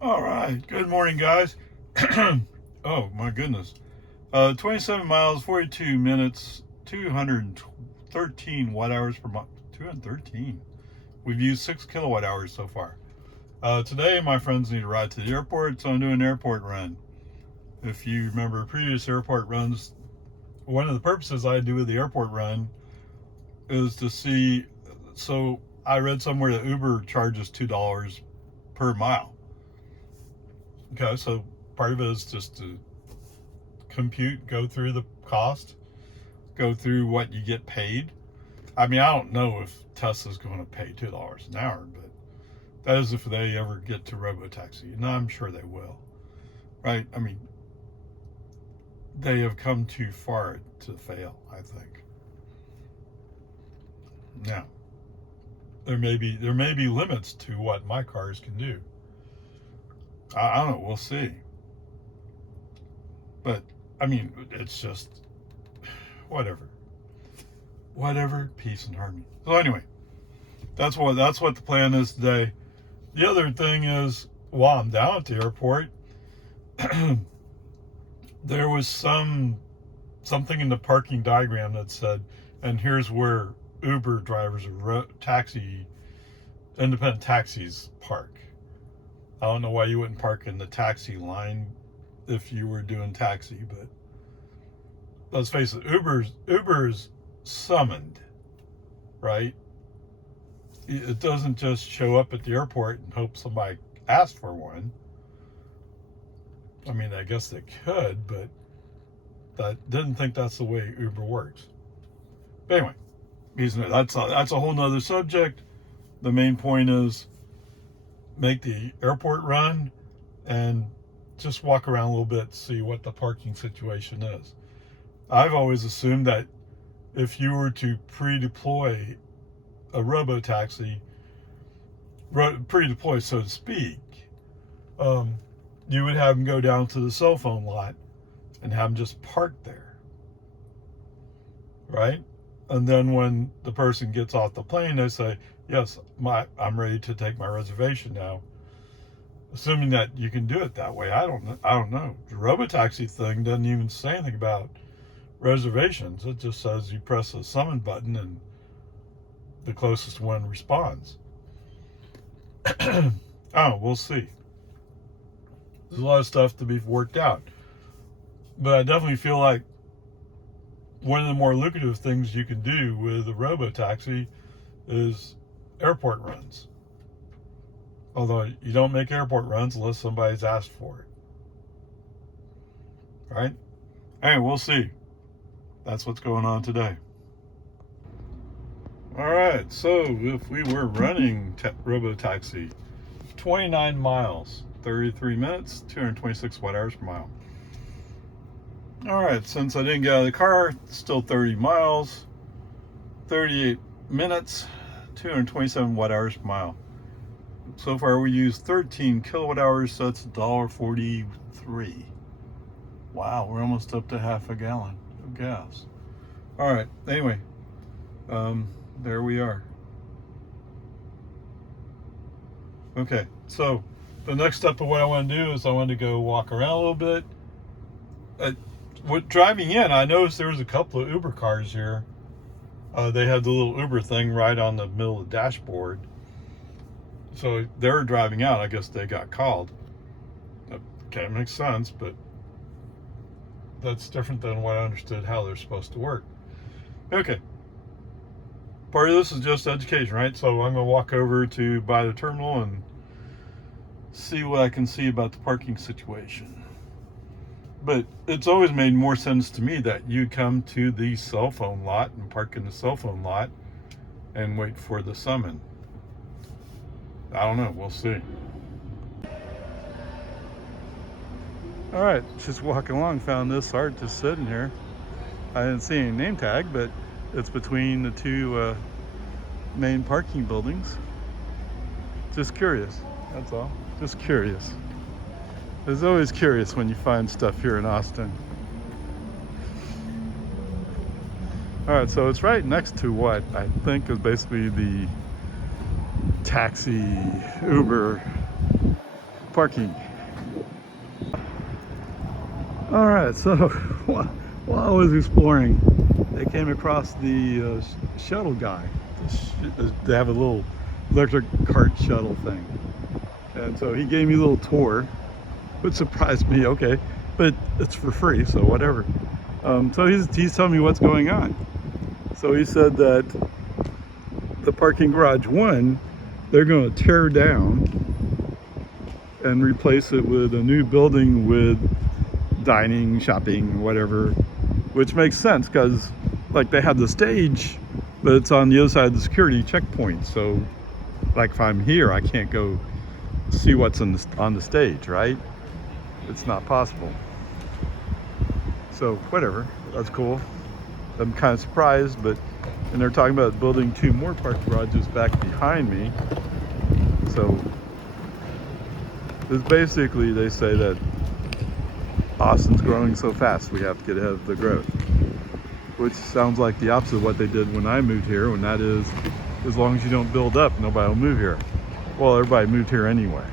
All right. Good morning, guys. Oh, my goodness. 27 miles, 42 minutes, 213 watt hours per month. 213. We've used 6 kilowatt hours so far. Today, my friends need a ride to the airport, so I'm doing an airport run. If you remember previous airport runs, one of the purposes I do with the airport run is to see. So I read somewhere that Uber charges $2 per mile. Okay, so part of it is just to compute, go through the cost, go through what you get paid. I mean, I don't know if Tesla's going to pay $2 an hour, but that is if they ever get to Robotaxi, and I'm sure they will, right? I mean, they have come too far to fail, I think. Now, there may be limits to what my cars can do. I don't know. We'll see. But I mean, it's just whatever. Peace and harmony. So anyway, that's what the plan is today. The other thing is, while I'm down at the airport, there was something in the parking diagram that said, and here's where Uber drivers or independent taxis park. I don't know why you wouldn't park in the taxi line if you were doing taxi, but let's face it, Uber's summoned, right? It doesn't just show up at the airport and hope somebody asks for one. I mean, I guess they could, but I didn't think that's the way Uber works. But anyway, that's a whole nother subject. The main point is make the airport run and just walk around a little bit, see what the parking situation is. I've always assumed that if you were to pre-deploy a Robotaxi, pre-deploy so to speak, you would have them go down to the cell phone lot and have them just park there, right? And then when the person gets off the plane, they say, yes, I'm ready to take my reservation now. Assuming that you can do it that way. I don't know. The Robotaxi thing doesn't even say anything about reservations. It just says you press a summon button and the closest one responds. Oh, we'll see. There's a lot of stuff to be worked out. But I definitely feel like one of the more lucrative things you can do with a Robotaxi is airport runs. Although you don't make airport runs unless somebody's asked for it. Right? Anyway, we'll see. That's what's going on today. All right, so if we were running Robotaxi, 29 miles, 33 minutes, 226 watt hours per mile. All right, since I didn't get out of the car, still 30 miles, 38 minutes, 227 watt hours per mile. So far we used 13 kilowatt hours, so that's $1.43. Wow, we're almost up to half a gallon of gas. All right, anyway, there we are. Okay, so the next step of what I want to do is I want to go walk around a little bit. Driving in, I noticed there was a couple of Uber cars here. They had the little Uber thing right on the middle of the dashboard. So they were driving out. I guess they got called. Okay, makes sense, but that's different than what I understood how they're supposed to work. Okay. Part of this is just education, right? So I'm going to walk over to by the terminal and see what I can see about the parking situation. But it's always made more sense to me that you come to the cell phone lot and park in the cell phone lot and wait for the summon. I don't know. We'll see. All right, just walking along, found this art just sitting here. I didn't see any name tag, but it's between the two main parking buildings. Just curious, that's all. Just curious. It's always curious when you find stuff here in Austin. All right, so it's right next to what I think is basically the taxi Uber parking. All right, so while I was exploring, they came across the shuttle guy. They have a little electric cart shuttle thing. And so he gave me a little tour, which surprised me, okay, but it's for free, so whatever. So he's telling me what's going on. So he said that the parking garage 1, they're going to tear down and replace it with a new building with dining, shopping, whatever, which makes sense because like they have the stage, but it's on the other side of the security checkpoint. So like if I'm here, I can't go see what's on the stage, right? It's not possible. So whatever, that's cool. I'm kind of surprised, and they're talking about building 2 more park garages back behind me. So it's basically, they say that Austin's growing so fast, we have to get ahead of the growth, which sounds like the opposite of what they did when I moved here, and that is, as long as you don't build up, nobody will move here. Well, everybody moved here anyway,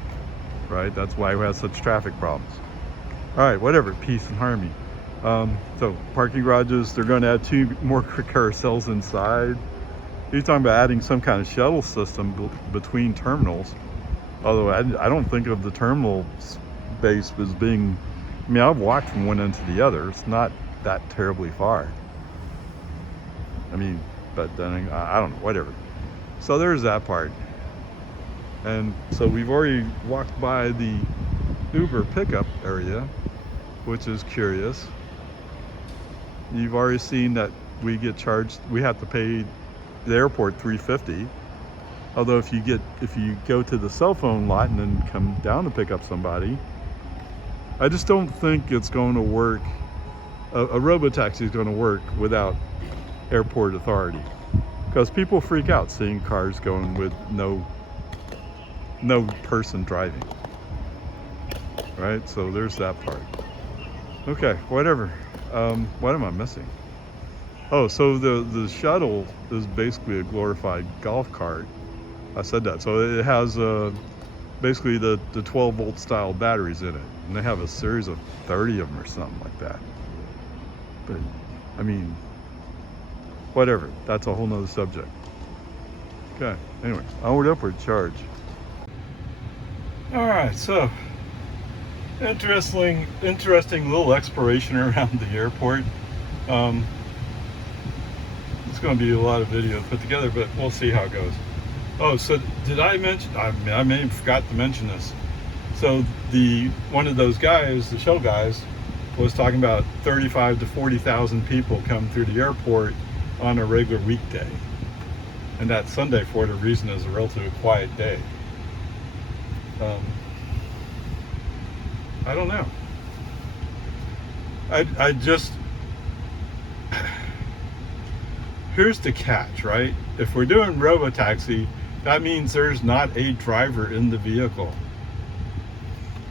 right? That's why we have such traffic problems. All right, whatever, peace and harmony. So parking garages, they're going to add 2 more carousels inside. He's talking about adding some kind of shuttle system between terminals. Although I don't think of the terminal space as being, I mean, I've walked from one end to the other. It's not that terribly far. I mean, but then I don't know, whatever. So there's that part. And so we've already walked by the Uber pickup area, which is curious. You've already seen that we get charged, we have to pay the airport $3.50. Although if you go to the cell phone lot and then come down to pick up somebody, I just don't think it's going to work. A Robotaxi is going to work without airport authority, because people freak out seeing cars going with no person driving, right? So there's that part. Okay, whatever. What am I missing? Oh, so the shuttle is basically a glorified golf cart. I said that. So it has basically the 12-volt style batteries in it, and they have a series of 30 of them or something like that. But I mean, whatever, that's a whole nother subject. Okay, anyway, onward, upward, charge. All right, so interesting little exploration around the airport. It's going to be a lot of videos put together, but we'll see how it goes. Oh, so did I mention, I may have forgot to mention this. So one of those guys, the show guys, was talking about 35 to 40,000 people come through the airport on a regular weekday. And that Sunday, for whatever reason, is a relatively quiet day. I don't know. I just, here's the catch, right? If we're doing Robotaxi, that means there's not a driver in the vehicle.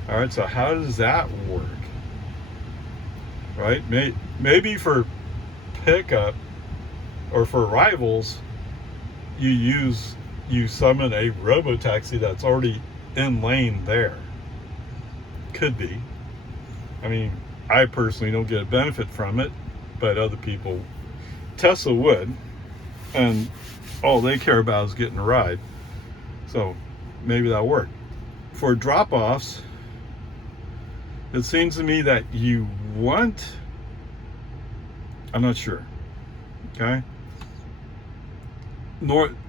All right, so how does that work? Right? Maybe for pickup or for arrivals, you summon a Robotaxi that's already in lane there. Could be. I mean, I personally don't get a benefit from it, but other people, Tesla would, and all they care about is getting a ride. So maybe that'll work. For drop-offs, it seems to me that you want, I'm not sure, okay?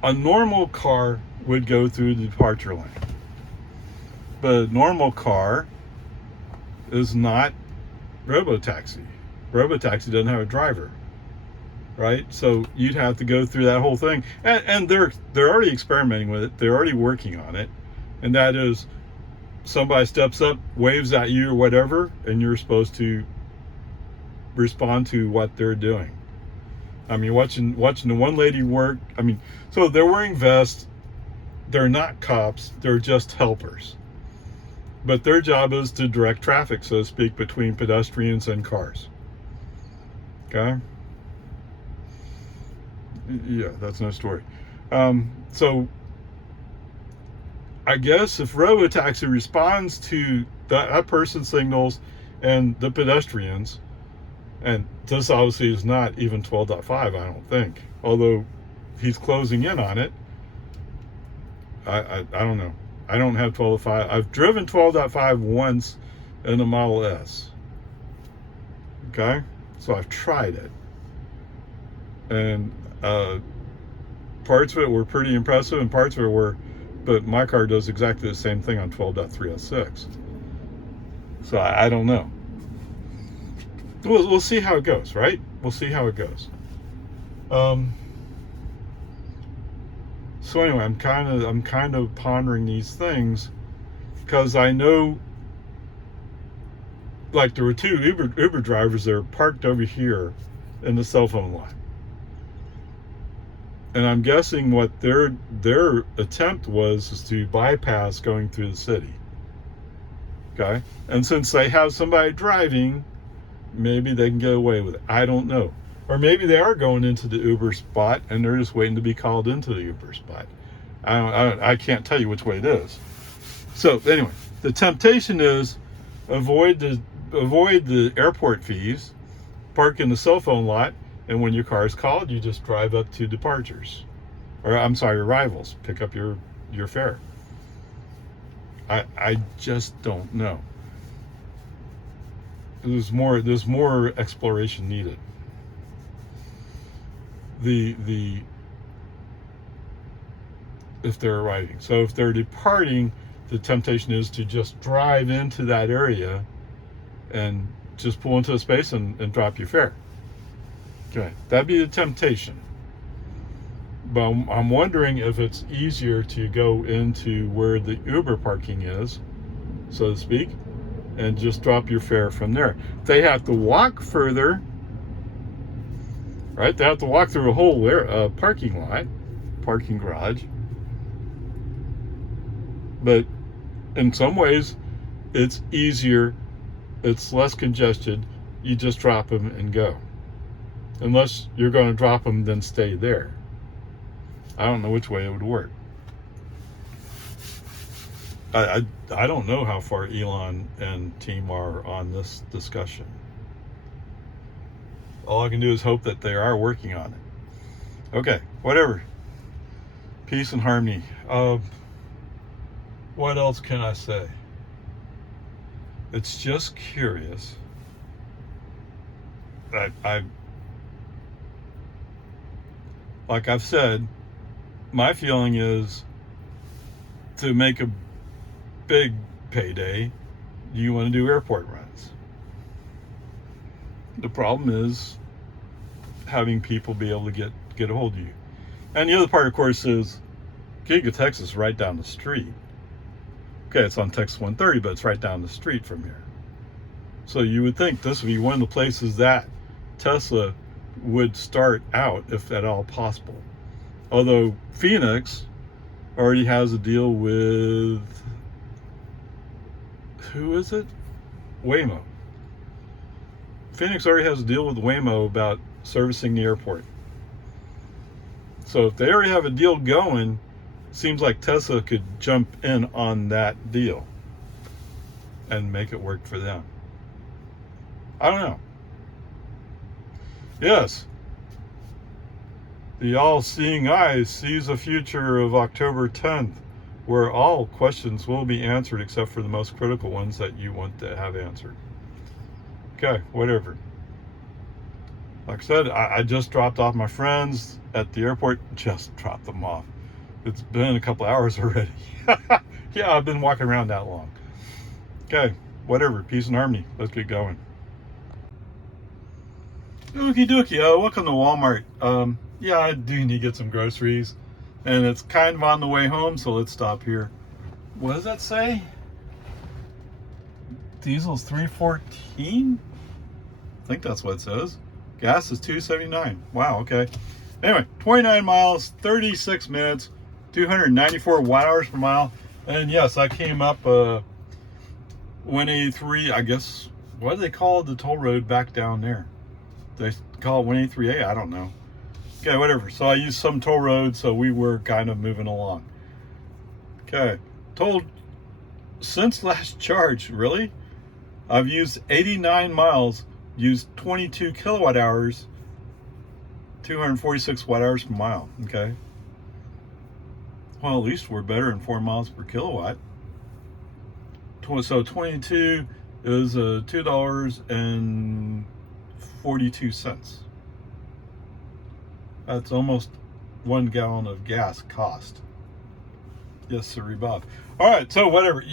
A normal car would go through the departure lane, but a normal car is not Robotaxi. Robotaxi doesn't have a driver, right? So you'd have to go through that whole thing, and they're already experimenting with it. They're already working on it, and that is, somebody steps up, waves at you or whatever, and you're supposed to respond to what they're doing. I mean, watching the one lady work, I mean, so they're wearing vests, they're not cops, they're just helpers. But their job is to direct traffic, so to speak, between pedestrians and cars. Okay? Yeah, that's no story. So I guess if Robotaxi responds to that person's signals and the pedestrians, and this obviously is not even 12.5, I don't think, although he's closing in on it. I don't know. I don't have 12.5. I've driven 12.5 once in a Model S. Okay? So I've tried it. And parts of it were pretty impressive and parts of it were, but my car does exactly the same thing on 12.306. So I don't know. We'll see how it goes, right? We'll see how it goes. So anyway, I'm kind of pondering these things because I know, like, there were two Uber drivers that were parked over here in the cell phone line, and I'm guessing what their attempt was is to bypass going through the city. Okay, and since they have somebody driving, maybe they can get away with it. I don't know. Or maybe they are going into the Uber spot and they're just waiting to be called into the Uber spot. I can't tell you which way it is. So anyway, the temptation is avoid the airport fees, park in the cell phone lot, and when your car is called, you just drive up to departures, or I'm sorry, arrivals. Pick up your fare. I just don't know. There's more exploration needed. If they're arriving. So if they're departing, the temptation is to just drive into that area and just pull into a space and drop your fare. Okay, that'd be the temptation. But I'm wondering if it's easier to go into where the Uber parking is, so to speak, and just drop your fare from there. They have to walk further, right? They have to walk through a whole parking garage. But in some ways, it's easier. It's less congested. You just drop them and go. Unless you're going to drop them, then stay there. I don't know which way it would work. I don't know how far Elon and team are on this discussion. All I can do is hope that they are working on it. Okay, whatever. Peace and harmony. What else can I say? It's just curious. Like I've said, my feeling is to make a big payday, you want to do airport runs. The problem is having people be able to get a hold of you. And the other part, of course, is Giga Texas is right down the street. Okay, it's on Texas 130, but it's right down the street from here. So you would think this would be one of the places that Tesla would start out, if at all possible. Although Phoenix already has a deal with, who is it? Waymo. Phoenix already has a deal with Waymo about servicing the airport. So if they already have a deal going, seems like Tesla could jump in on that deal and make it work for them. I don't know. Yes, the all-seeing eye sees a future of October 10th where all questions will be answered except for the most critical ones that you want to have answered. Okay, whatever. Like I said, I just dropped off my friends at the airport. Just dropped them off. It's been a couple hours already. Yeah, I've been walking around that long. Okay, whatever. Peace and harmony. Let's get going. Okie dokie. Welcome to Walmart. Yeah, I do need to get some groceries. And it's kind of on the way home, so let's stop here. What does that say? Diesel's $3.14? I think that's what it says. Gas is $2.79. Wow, okay. Anyway, 29 miles, 36 minutes, 294 watt hours per mile. And yes, I came up 183, I guess, what do they call the toll road back down there? They call it 183A, I don't know. Okay, whatever. So I used some toll road, so we were kind of moving along. Okay, told since last charge, really, I've used 89 miles, used 22 kilowatt hours, 246 watt hours per mile. Okay. Well, at least we're better than 4 miles per kilowatt. So 22 is $2.42. That's almost 1 gallon of gas cost. Yes, sir, Bob. All right, so whatever.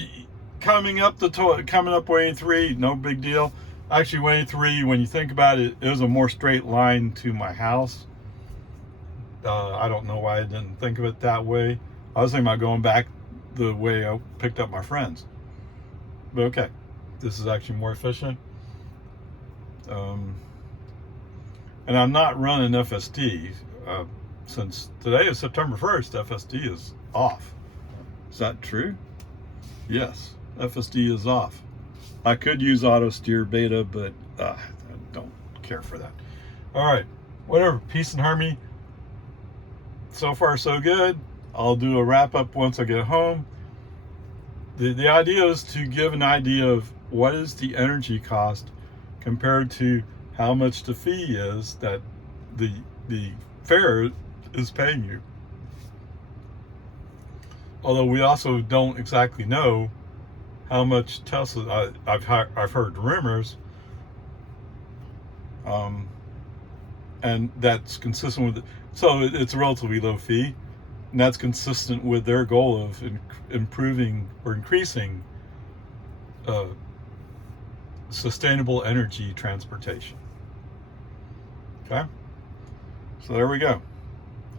Coming up 183, no big deal. Actually, 183, when you think about it, it was a more straight line to my house. I don't know why I didn't think of it that way. I was thinking about going back the way I picked up my friends. But okay, this is actually more efficient. And I'm not running FSD. Since today is September 1st, FSD is off. Is that true? Yes, FSD is off. I could use auto steer beta, but I don't care for that. All right, whatever, peace and harmony. So far, so good. I'll do a wrap up once I get home. The idea is to give an idea of what is the energy cost compared to how much the fee is that the fare is paying you. Although we also don't exactly know how much Tesla. I've heard rumors, and that's consistent with it. So it's a relatively low fee, and that's consistent with their goal of improving or increasing sustainable energy transportation. Okay, so there we go.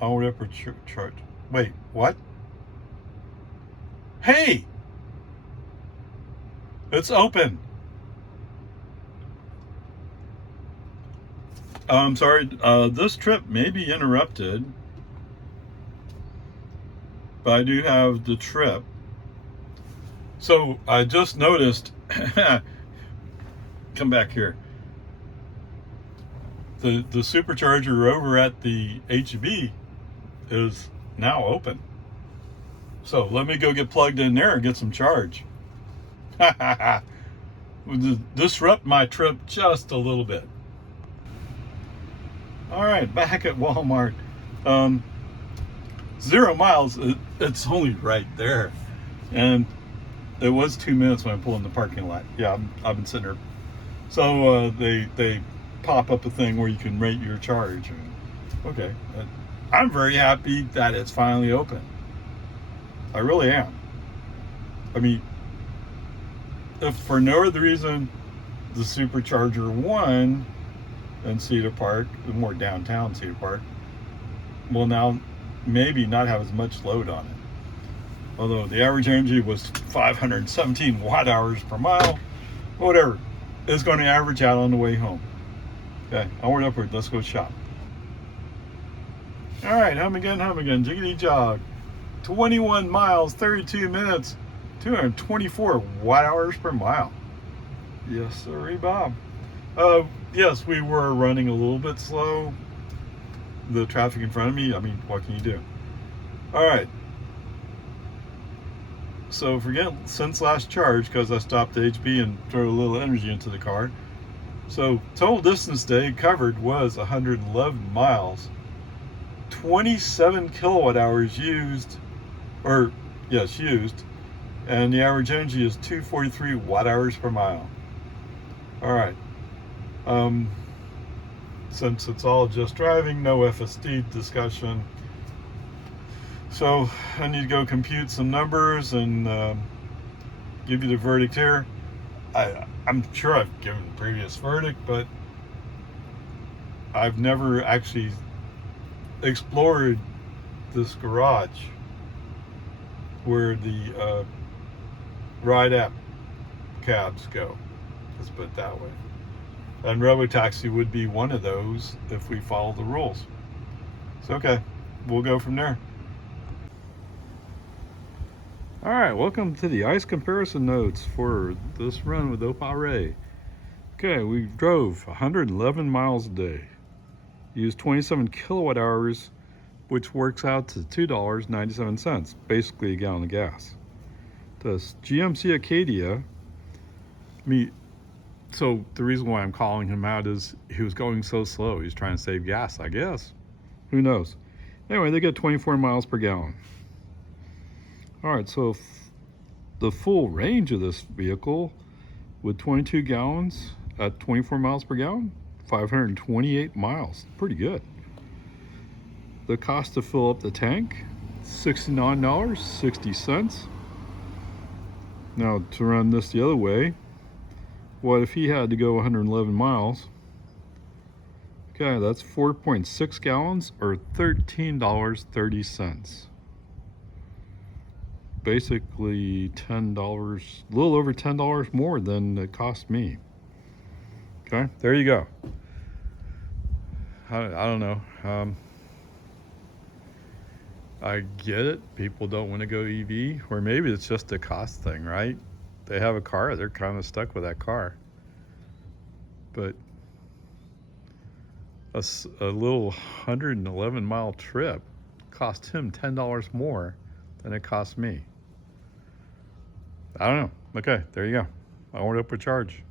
Onward upward chart. Wait, what? Hey, it's open. I'm sorry, this trip may be interrupted, but I do have the trip. So I just noticed, come back here, the supercharger over at the HEB is now open. So let me go get plugged in there and get some charge. Disrupt my trip just a little bit. All right, back at Walmart. 0 miles, it's only right there. And it was 2 minutes when I pulled in the parking lot. Yeah, I've been sitting there. So they pop up a thing where you can rate your charge. Okay, I'm very happy that it's finally open. I really am. I mean, if for no other reason, the Supercharger 1 in Cedar Park, the more downtown Cedar Park, will now maybe not have as much load on it. Although the average energy was 517 watt hours per mile, whatever, it's going to average out on the way home. Okay, onward, upward, let's go shop. All right, hum again, jiggity jog. 21 miles, 32 minutes, 224 watt hours per mile. Yes, sir, Bob. Yes, we were running a little bit slow. The traffic in front of me, I mean, what can you do? All right. So forget since last charge, because I stopped at HB and threw a little energy into the car. So total distance day covered was 111 miles, 27 kilowatt hours used, used, and the average energy is 243 watt hours per mile. All right. Since it's all just driving, no FSD discussion. So I need to go compute some numbers and give you the verdict here. I'm sure I've given the previous verdict, but I've never actually explored this garage where the ride app cabs go. Let's put it that way. And Robotaxi would be one of those if we follow the rules. So okay, we'll go from there. All right, welcome to the ICE comparison notes for this run with OPARAY. Okay, we drove 111 miles a day, used 27 kilowatt hours, which works out to $2.97, basically a gallon of gas. This GMC Acadia. So the reason why I'm calling him out is he was going so slow. He's trying to save gas, I guess. Who knows? Anyway, they get 24 miles per gallon. All right, so the full range of this vehicle with 22 gallons at 24 miles per gallon, 528 miles. Pretty good. The cost to fill up the tank, $69.60. Now, to run this the other way, what if he had to go 111 miles? Okay, that's 4.6 gallons or $13.30. Basically $10, a little over $10 more than it cost me. Okay, there you go. I don't know. I get it. People don't want to go EV, or maybe it's just a cost thing, right? They have a car, they're kind of stuck with that car. But a little 111 mile trip cost him $10 more than it cost me. I don't know. Okay, there you go. I went up with charge.